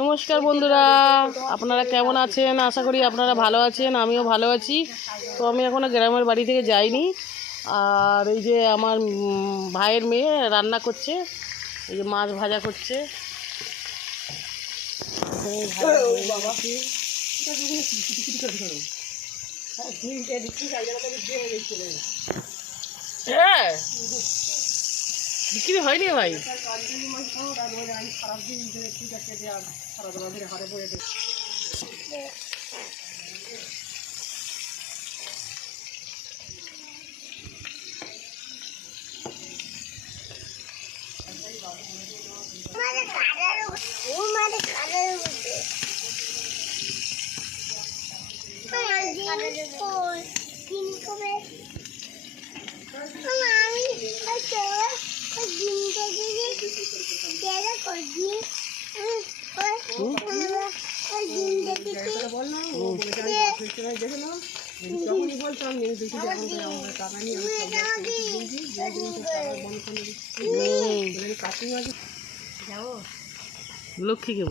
নমস্কার বন্ধুরা, আপনারা কেমন আছেন? আশা করি আপনারা ভালো আছেন, আমিও ভালো আছি। তো আমি এখনও গ্রামের বাড়ি থেকে যাইনি। আর এই যে আমার ভাইয়ের মেয়ে রান্না করছে, এই যে মাছ ভাজা করছে। হ্যাঁ, বিক্রি হয়নি ভাই। লক্ষ্মীকে